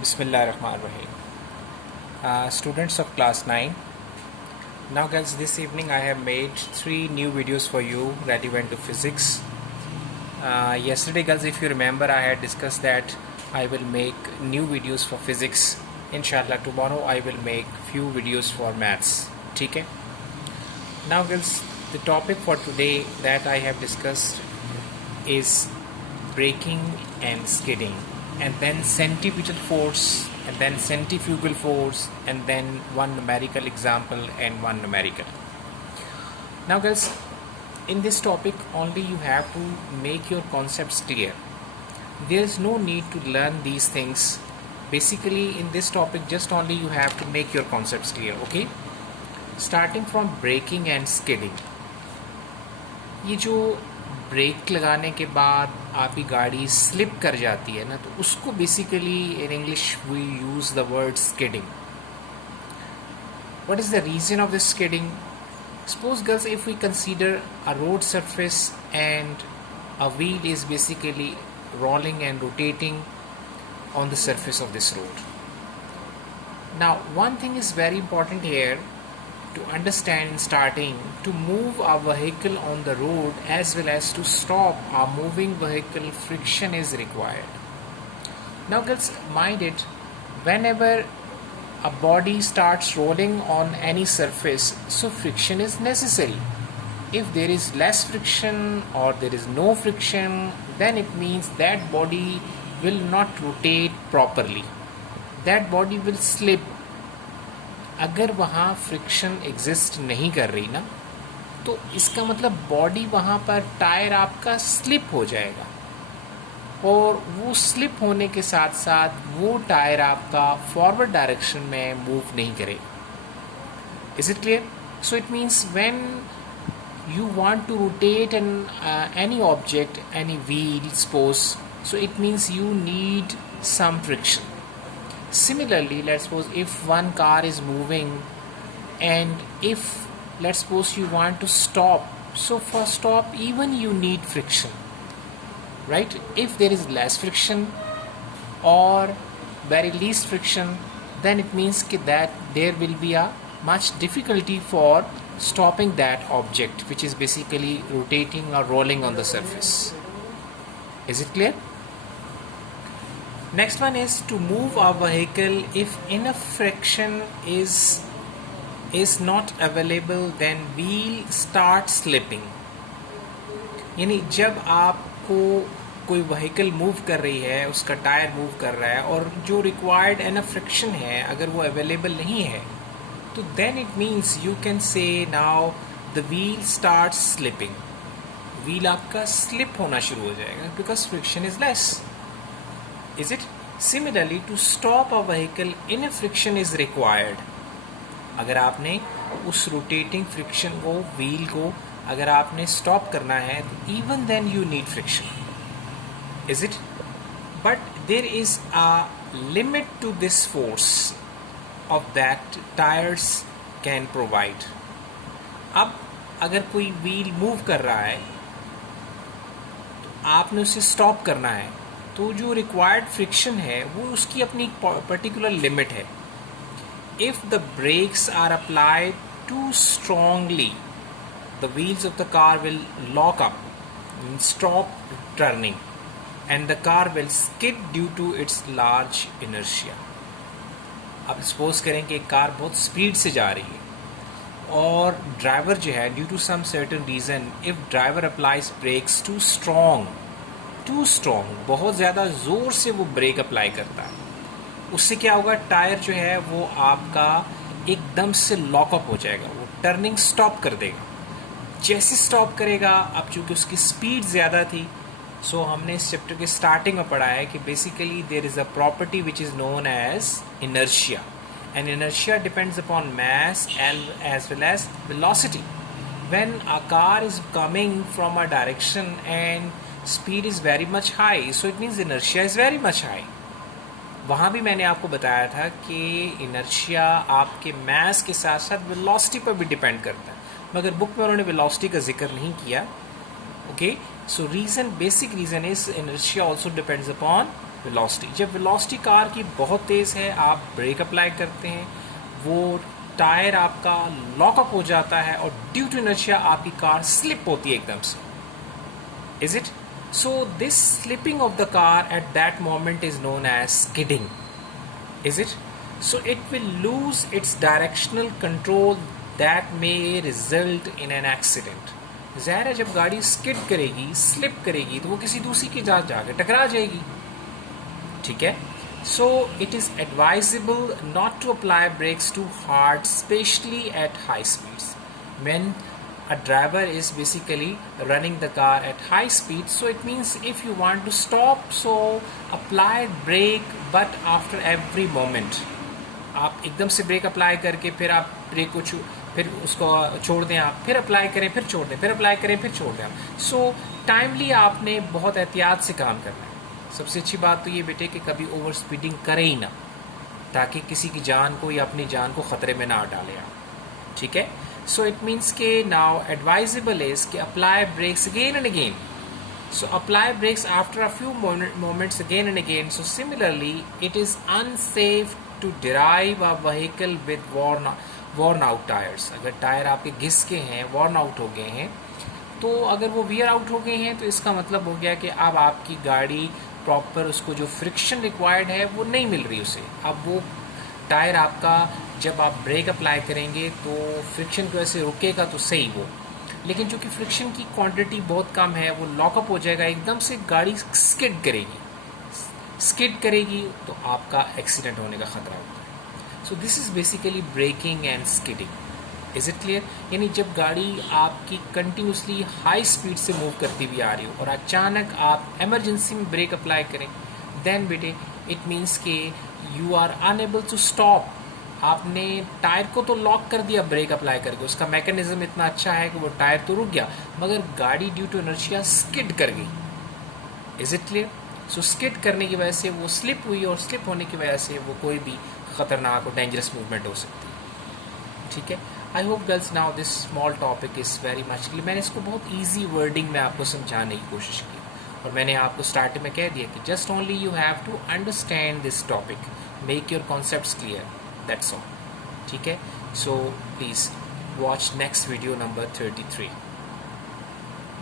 Bismillahirrahmanirrahim. Students of class 9. Now guys, this evening I have made 3 new videos for you relevant to physics. Yesterday guys, if you remember, I had discussed that I will make new videos for physics. Inshallah tomorrow I will make few videos for maths. Okay? Now guys, the topic for today that I have discussed is braking and skidding, and then centripetal force, and then centrifugal force, and then one numerical example and one numerical. Now guys, in this topic only you have to make your concepts clear. There is no need to learn these things. Basically in this topic just only you have to make your concepts clear. Okay, starting from braking and skidding. ये जो ब्रेक लगाने के बाद आपकी गाड़ी स्लिप कर जाती है ना, तो उसको basically in English we use the word skidding. What is the reason of this skidding? Suppose girls, if we consider a road surface and a wheel is basically rolling and rotating on the surface of this road. Now one thing is very important here to understand in starting: to move a vehicle on the road as well as to stop a moving vehicle, friction is required. Now girls, mind it, whenever a body starts rolling on any surface, so friction is necessary. If there is less friction or there is no friction, then it means that body will not rotate properly. That body will slip. अगर वहाँ friction exist नहीं कर रही ना, तो इसका मतलब बॉडी वहाँ पर टायर आपका स्लिप हो जाएगा, और वो स्लिप होने के साथ साथ वो टायर आपका फॉरवर्ड डायरेक्शन में मूव नहीं करेगा. Is it clear? So it means when you want to rotate any object, any wheel, suppose, so it means you need some friction. Similarly, let's suppose if one car is moving and if let's suppose you want to stop, so for stop even you need friction, right? If there is less friction or very least friction, then it means that there will be a much difficulty for stopping that object which is basically rotating or rolling on the surface. Is it clear? Next one is to move a vehicle. If enough friction is not available, then wheel start slipping. यानी जब आपको कोई vehicle move कर रही है, उसका tyre move कर रहा है और जो रिक्वायर्ड एनफ फ्रिक्शन है अगर वो अवेलेबल नहीं है, तो then it means you can say now the wheel start slipping. Wheel आपका स्लिप होना शुरू हो जाएगा because friction is less. Is it? Similarly, to stop a vehicle, enough friction is required. अगर आपने उस रोटेटिंग फ्रिक्शन को, व्हील को अगर आपने स्टॉप करना है, तो even then you need friction. Is it? But there is a limit to this force of that tires can provide. अब अगर कोई व्हील मूव कर रहा है तो आपने उसे स्टॉप करना है, तो जो रिक्वायर्ड फ्रिक्शन है वो उसकी अपनी पर्टिकुलर लिमिट है. If the brakes are applied too strongly, the wheels of the car will lock up, stop turning, and the car will skid due to its large inertia. अब suppose करें कि एक कार बहुत स्पीड से जा रही है और ड्राइवर जो है, due to some certain reason, if driver applies brakes too strong, बहुत ज़्यादा ज़ोर से वो ब्रेक अप्लाई करता है, उससे क्या होगा, टायर जो है वो आपका एकदम से लॉकअप हो जाएगा, वो टर्निंग स्टॉप कर देगा. जैसे स्टॉप करेगा, अब चूँकि उसकी स्पीड ज़्यादा थी, सो हमने इस चैप्टर के स्टार्टिंग में पढ़ा है कि basically there is a property which is known as inertia, and inertia depends upon mass as well as velocity. When a car is coming from a direction and speed is very much high, so it means inertia is very much high. वहाँ भी मैंने आपको बताया था कि inertia आपके mass के साथ साथ velocity पर भी डिपेंड करता है, मगर बुक में उन्होंने velocity का जिक्र नहीं किया. Okay, so basic reason is inertia also depends upon velocity. जब वेलोसिटी कार की बहुत तेज़ है, आप ब्रेक अप्लाई करते हैं, वो टायर आपका लॉकअप हो जाता है और ड्यू टू इनर्शिया आपकी कार स्लिप होती है एकदम से। Is it? So this slipping of the car at that moment is known as skidding. Is it? So it will lose its directional control that may result in an accident. ज़ाहिर है जब गाड़ी स्किड करेगी, स्लिप करेगी, तो वो किसी दूसरी के साथ जाकर टकरा जाएगी। ठीक है? So it is advisable not to apply brakes too hard, especially at high speeds. When a driver is basically running the car at high speed, so it means if you want to stop, so apply brake, but after every moment. आप एकदम से break apply करके फिर आप ब्रेक को फिर उसको छोड़ दें, आप फिर अप्लाई करें, फिर छोड़ दें, फिर अप्लाई करें, फिर छोड़ दें आप। सो टाइमली आपने बहुत एहतियात से काम करना है। सबसे अच्छी बात तो ये बेटे कि कभी ओवर स्पीडिंग करें ही ना, ताकि किसी की जान को या अपनी जान को ख़तरे में ना डालें आप। ठीक है? सो इट मीन्स के नाउ एडवाइजेबल इज़ कि apply brakes again and again. So apply brakes after a few moments again and again. So similarly, it is unsafe to drive a vehicle with worn out tires. अगर टायर आपके घिस के हैं, worn out हो गए हैं, तो अगर वो wear out हो गए हैं तो इसका मतलब हो गया कि अब आपकी गाड़ी प्रॉपर उसको जो फ्रिक्शन रिक्वायर्ड है वो नहीं मिल रही उसे। अब वो टायर आपका जब आप ब्रेक अप्लाई करेंगे तो फ्रिक्शन की वजह से रुकेगा तो सही वो, लेकिन चूँकि फ्रिक्शन की क्वांटिटी बहुत कम है, वो लॉकअप हो जाएगा, एकदम से गाड़ी स्किड करेगी तो आपका एक्सीडेंट होने का ख़तरा होता है। So this is basically braking and skidding. Is it clear? यानी जब गाड़ी आपकी कंटिन्यूसली हाई स्पीड से मूव करती हुई आ रही हो और अचानक आप एमरजेंसी में ब्रेक अप्लाई करें, देन बेटे इट मीन्स के you are unable to stop. आपने टायर को तो लॉक कर दिया ब्रेक अप्लाई करके, उसका मैकेनिज्म इतना अच्छा है कि वो टायर तो रुक गया, मगर गाड़ी ड्यू टू इनर्शिया स्किड कर गई। Is it clear? सो स्किड करने की वजह से वो स्लिप हुई और स्लिप होने की वजह से वो कोई भी ख़तरनाक और डेंजरस मूवमेंट हो सकती है। ठीक है? I hope girls now this small topic is very much clear. मैंने इसको बहुत ईजी वर्डिंग में आपको समझाने की कोशिश की और मैंने आपको स्टार्टिंग में कह दिया कि just only you have to understand this topic, make your concepts clear, that's all. ठीक है? So please watch next video number 33.